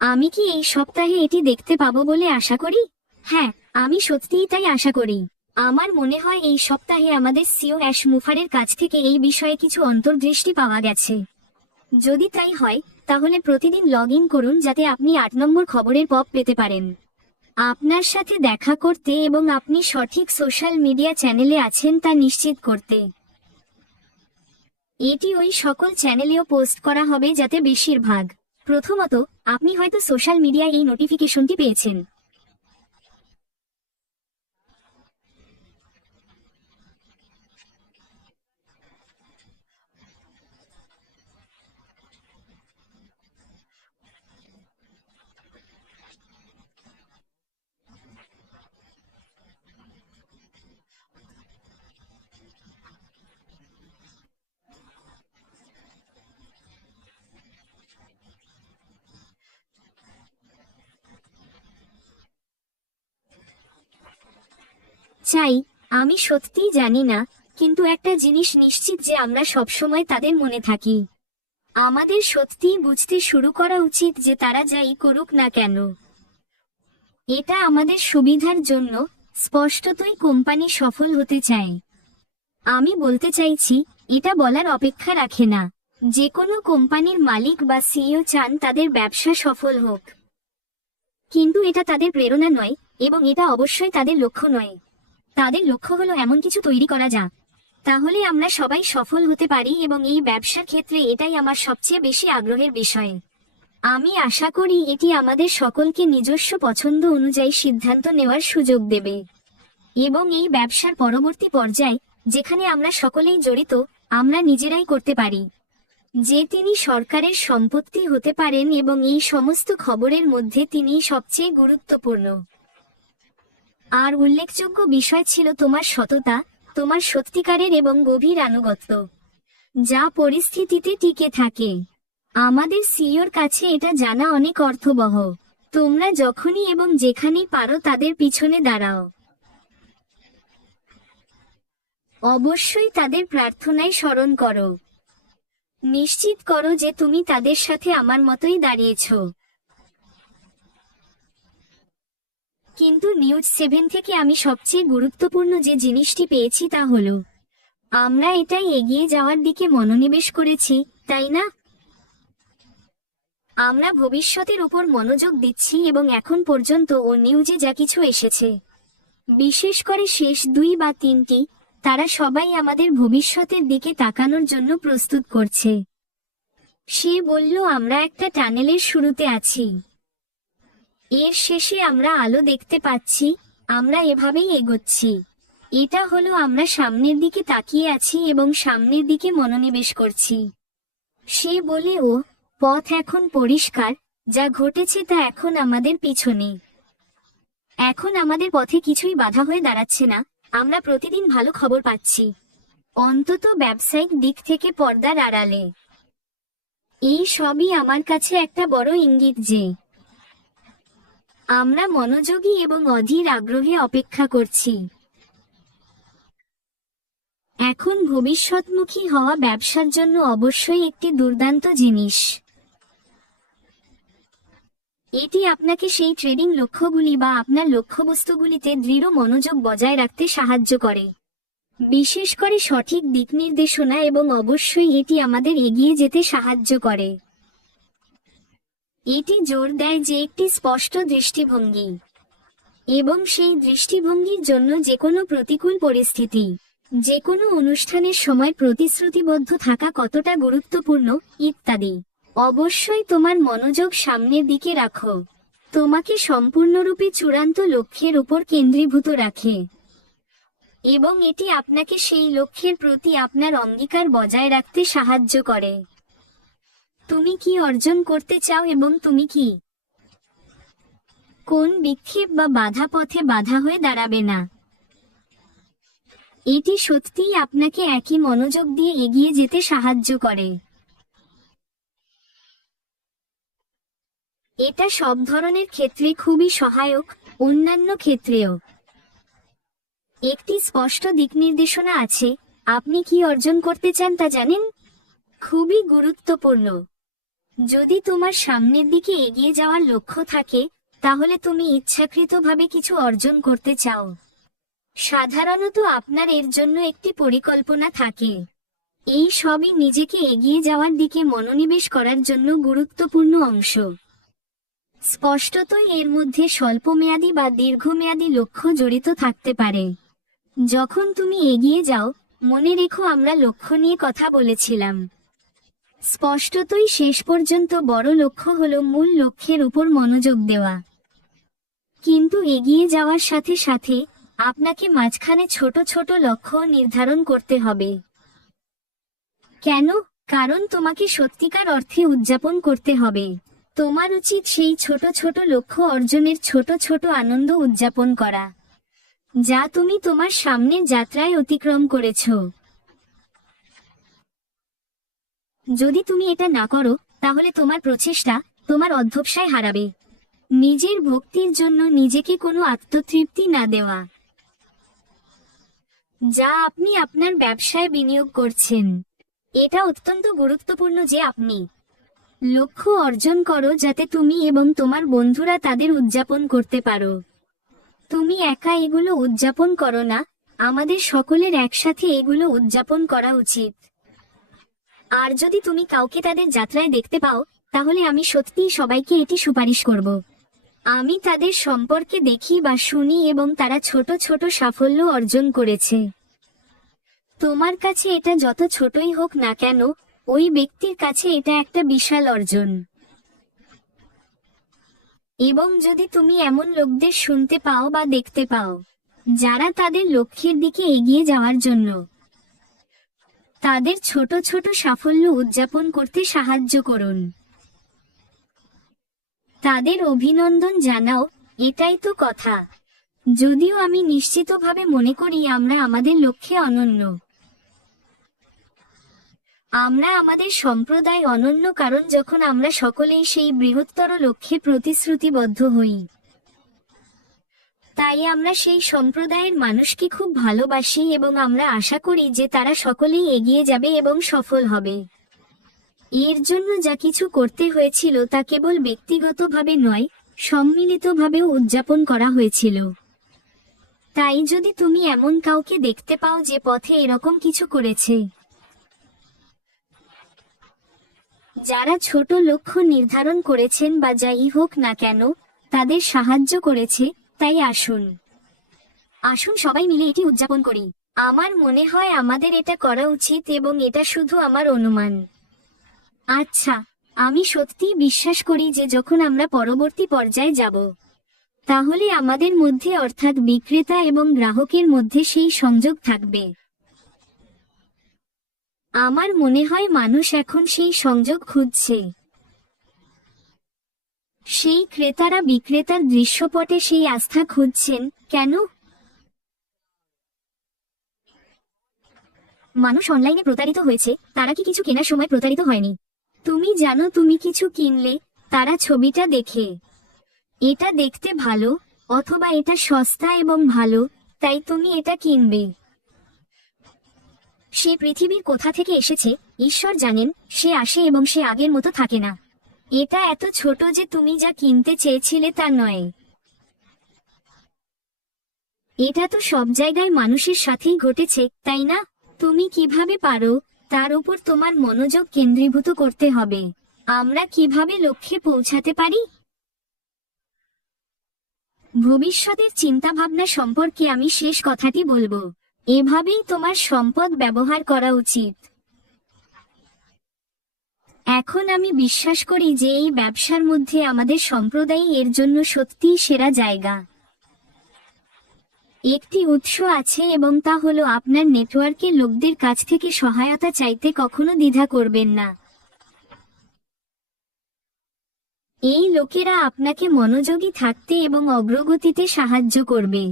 আমি কি এই সপ্তাহে এটি দেখতে পাবো বলে আশা করি? হ্যাঁ, আমি সত্যিই তাই আশা করি। আমার মনে হয় এই সপ্তাহে আমাদের সিও অ্যাশ মুফারের কাছ থেকে এই বিষয়ে কিছু অন্তর্দৃষ্টি পাওয়া গেছে। যদি তাই হয়, তাহলে প্রতিদিন লগ ইন করুন যাতে আপনি 8 নম্বর খবরের পপ পেতে পারেন। আপনার সাথে দেখা করতে এবং আপনি সঠিক সোশ্যাল মিডিয়া চ্যানেলে আছেন তা নিশ্চিত করতে। এটি ওই সকল চ্যানেলেও পোস্ট করা হবে যাতে বেশিরভাগ। প্রথমত, আপনি হয়তো সোশ্যাল মিডিয়ায় এই নোটিফিকেশনটি পেয়েছেন। চাই, আমি সত্যিই জানি না, কিন্তু একটা জিনিস নিশ্চিত যে আমরা সবসময় তাদের মনে থাকি। আমাদের সত্যিই বুঝতে শুরু করা উচিত যে তারা যাই করুক না কেন, এটা আমাদের সুবিধার জন্য। স্পষ্টতই কোম্পানি সফল হতে চায়। আমি বলতে চাইছি, এটা বলার অপেক্ষা রাখে না। যে কোনো কোম্পানির মালিক বা সিইও চান তাদের ব্যবসা সফল হোক, কিন্তু এটা তাদের প্রেরণা নয়, এবং এটা অবশ্যই তাদের লক্ষ্য নয়। তাদের লক্ষ্য হলো এমন কিছু তৈরি করা যা তাহলে আমরা সবাই সফল হতে পারি, এবং এই ব্যবসার ক্ষেত্রে এটাই আমার সবচেয়ে বেশি আগ্রহের বিষয়। আমি আশা করি এটি আমাদের সকলকে নিজস্ব পছন্দ অনুযায়ী সিদ্ধান্ত নেওয়ার সুযোগ দেবে, এবং এই ব্যবসার পরবর্তী পর্যায়ে, যেখানে আমরা সকলেই জড়িত, আমরা নিজেরাই করতে পারি যে তিনি সরকারের সম্পত্তি হতে পারেন, এবং এই সমস্ত খবরের মধ্যে তিনি সবচেয়ে গুরুত্বপূর্ণ। আর উল্লেখযোগ্য বিষয় ছিল তোমার সততা, তোমার সত্যিকারের এবং গভীর আনুগত্য, যা পরিস্থিতিতে টিকে থাকে। আমাদের সিইওর কাছে এটা জানা অনেক অর্থবহ। তোমরা যখনই এবং যেখানেই পারো তাদের পিছনে দাঁড়াও। অবশ্যই তাদের প্রার্থনায় স্মরণ করো। নিশ্চিত করো যে তুমি তাদের সাথে আমার মতোই দাঁড়িয়েছ। কিন্তু নিউজ 7 থেকে আমি সবচেয়ে গুরুত্বপূর্ণ যে জিনিসটি পেয়েছি তা হলো, আমরা এটাই এগিয়ে যাওয়ার দিকে মনোনিবেশ করেছি, তাই না? আমরা ভবিষ্যতের উপর মনোযোগ দিচ্ছি, এবং এখন পর্যন্ত ও নিউজে যা কিছু এসেছে, বিশেষ করে শেষ 2 বা 3টি, তারা সবাই আমাদের ভবিষ্যতের দিকে তাকানোর জন্য প্রস্তুত করছে। সে বলল আমরা একটা টানেলের শুরুতে আছি। এর শেষে আমরা আলো দেখতে পাচ্ছি, আমরা এভাবেই এগোচ্ছি। এটা হলো আমরা সামনের দিকে তাকিয়ে আছি এবং সামনের দিকে মনোনিবেশ করছি। সে বলে পথ এখন পরিষ্কার, যা ঘটেছে তা এখন আমাদের পিছনে। এখন আমাদের পথে কিছুই বাধা হয়ে দাঁড়াচ্ছে না, আমরা প্রতিদিন ভালো খবর পাচ্ছি, অন্তত ব্যবসায়িক দিক থেকে পর্দার আড়ালে। এই সবই আমার কাছে একটা বড় ইঙ্গিত যে আমরা মনোযোগী এবং অধীর আগ্রহে অপেক্ষা করছি। এখন ভবিষ্যৎমুখী হওয়া ব্যবসার জন্য অবশ্যই একটি দুর্দান্ত জিনিস। এটি আপনাকে সেই ট্রেডিং লক্ষ্যগুলি বা আপনার লক্ষ্যবস্তুগুলিতে দৃঢ় মনোযোগ বজায় রাখতে সাহায্য করে, বিশেষ করে সঠিক দিক নির্দেশনা, এবং অবশ্যই এটি আমাদের এগিয়ে যেতে সাহায্য করে। এটি জোর দেয় যে একটি স্পষ্ট দৃষ্টিভঙ্গি, এবং সেই দৃষ্টিভঙ্গির জন্য যে কোনো প্রতিকূল পরিস্থিতি, যে কোনো অনুষ্ঠানের সময় প্রতিশ্রুতিবদ্ধ থাকা কতটা গুরুত্বপূর্ণ, ইত্যাদি। অবশ্যই তোমার মনোযোগ সামনের দিকে রাখো, তোমাকে সম্পূর্ণরূপে চূড়ান্ত লক্ষ্যের উপর কেন্দ্রীভূত রাখে, এবং এটি আপনাকে সেই লক্ষ্যের প্রতি আপনার অঙ্গীকার বজায় রাখতে সাহায্য করে। তুমি কি অর্জন করতে চাও এবং তুমি কি কোন বিক্ষেপ বা বাধা পথে বাধা হয়ে দাঁড়াবে না। এটি সত্যিই আপনাকে একই মনোযোগ দিয়ে এগিয়ে যেতে সাহায্য করে। এটা সব ধরনের ক্ষেত্রে খুবই সহায়ক, অন্যান্য ক্ষেত্রেও। একটি স্পষ্ট দিকনির্দেশনা আছে, আপনি কি অর্জন করতে চান তা জানেন, খুবই গুরুত্বপূর্ণ। যদি তোমার সামনের দিকে এগিয়ে যাওয়ার লক্ষ্য থাকে, তাহলে তুমি ইচ্ছাকৃতভাবে কিছু অর্জন করতে চাও। সাধারণত আপনার এর জন্য একটি পরিকল্পনা থাকে। এই সবই নিজেকে এগিয়ে যাওয়ার দিকে মনোনিবেশ করার জন্য গুরুত্বপূর্ণ অংশ। স্পষ্টতই এর মধ্যে স্বল্পমেয়াদী বা দীর্ঘমেয়াদী লক্ষ্য জড়িত থাকতে পারে। যখন তুমি এগিয়ে যাও, মনে রেখো আমরা লক্ষ্য নিয়ে কথা বলেছিলাম। স্পষ্টতই শেষ পর্যন্ত বড় লক্ষ্য হলো মূল লক্ষ্যের উপর মনোযোগ দেওয়া। কিন্তু এগিয়ে যাওয়ার সাথে সাথে আপনাকে মাঝখানে ছোট ছোট লক্ষ্য নির্ধারণ করতে হবে। কেন? কারণ তোমাকে সত্যিকার অর্থে উদযাপন করতে হবে। তোমার উচিত সেই ছোট ছোট লক্ষ্য অর্জনের ছোট ছোট আনন্দ উদযাপন করা, যা তুমি তোমার সামনের যাত্রায় অতিক্রম করেছ। যদি তুমি এটা না করো, তাহলে তোমার প্রচেষ্টা তোমার অধ্যবসায় হারাবে। নিজের ভক্তির জন্য নিজেকে কোনো আত্মতৃপ্তি না দেওয়া, যা আপনি আপনার ব্যবসায় বিনিয়োগ করছেন। এটা অত্যন্ত গুরুত্বপূর্ণ যে আপনি লক্ষ্য অর্জন করো যাতে তুমি এবং তোমার বন্ধুরা তাদের উদযাপন করতে পারো। তুমি একা এগুলো উদযাপন করো না, আমাদের সকলের একসাথে এগুলো উদযাপন করা উচিত। আর যদি তুমি কাউকে তাদের যাত্রায় দেখতে পাও, তাহলে আমি সত্যিই সবাইকে এটি সুপারিশ করব। আমি তাদের সম্পর্কে দেখি বা শুনি এবং তারা ছোট ছোট সাফল্য অর্জন করেছে। তোমার কাছে এটা যত ছোটই হোক না কেন, ওই ব্যক্তির কাছে এটা একটা বিশাল অর্জন। এবং যদি তুমি এমন লোকদের শুনতে পাও বা দেখতে পাও যারা তাদের লক্ষ্যের দিকে এগিয়ে যাওয়ার জন্য তাদের ছোট ছোট সাফল্য উদযাপন করতে সাহায্য করুন। তাদের অভিনন্দন জানাও, এটাই তো কথা। যদিও আমি নিশ্চিতভাবে মনে করি আমরা আমাদের লক্ষ্যে অনন্য। আমরা আমাদের সম্প্রদায় অনন্য কারণ যখন আমরা সকলেই সেই বৃহত্তর লক্ষ্যে প্রতিশ্রুতিবদ্ধ হই, তাই আমরা সেই সম্প্রদায়ের মানুষকে খুব ভালোবাসি এবং আমরা আশা করি যে তারা সকলেই এগিয়ে যাবে এবং সফল হবে। এর জন্য যা কিছু করতে হয়েছিল তা কেবল ব্যক্তিগতভাবে নয়, সম্মিলিতভাবেও উদযাপন করা হয়েছিল। তাই যদি তুমি এমন কাউকে দেখতে পাও যে পথে এরকম কিছু করেছে, যারা ছোট লক্ষ্য নির্ধারণ করেছেন বা যাই হোক না কেন তাদের সাহায্য করেছে, তাই আসুন সবাই মিলে এটি উদযাপন করি। আমার মনে হয় আমাদের এটা করা উচিত এবং এটা শুধু আমার অনুমান। আচ্ছা, আমি সত্যিই বিশ্বাস করি যে যখন আমরা পরবর্তী পর্যায়ে যাব, তাহলে আমাদের মধ্যে অর্থাৎ বিক্রেতা এবং গ্রাহকের মধ্যে সেই সংযোগ থাকবে। আমার মনে হয় মানুষ এখন সেই সংযোগ খুঁজছে। সেই ক্রেতারা বিক্রেতার দৃশ্যপটে সেই আস্থা খুঁজছেন। কেন? মানুষ অনলাইনে প্রতারিত হয়েছে, তারা কি কিছু কেনার সময় প্রতারিত হয়নি? তুমি জানো তুমি কিছু কিনলে, তারা ছবিটা দেখে এটা দেখতে ভালো অথবা এটা সস্তা এবং ভালো, তাই তুমি এটা কিনবে। সে পৃথিবীর কোথা থেকে এসেছে ঈশ্বর জানেন, সে আসে এবং সে আগের মতো থাকে না। এটা এত ছোট যে তুমি যা কিনতে চেয়েছিলে তা নয়। এটা তো সব জায়গায় মানুষের সাথেই ঘটেছে, তাই না? তুমি কিভাবে পারো তার উপর তোমার মনোযোগ কেন্দ্রীভূত করতে হবে। আমরা কিভাবে লক্ষ্যে পৌঁছাতে পারি? ভবিষ্যতের চিন্তাভাবনা সম্পর্কে আমি শেষ কথাটি বলবো। এভাবেই তোমার সম্পদ ব্যবহার করা উচিত। এখন আমি বিশ্বাস করি যে এই ব্যবসার মধ্যে আমাদের সম্প্রদায় এর জন্য সত্যিই সেরা জায়গা। একটি উৎস আছে এবং তা হলো আপনার নেটওয়ার্কের লোকদের কাছ থেকে সহায়তা চাইতে কখনো দ্বিধা করবেন না। এই লোকেরা আপনাকে মনোযোগী থাকতে এবং অগ্রগতিতে সাহায্য করবে।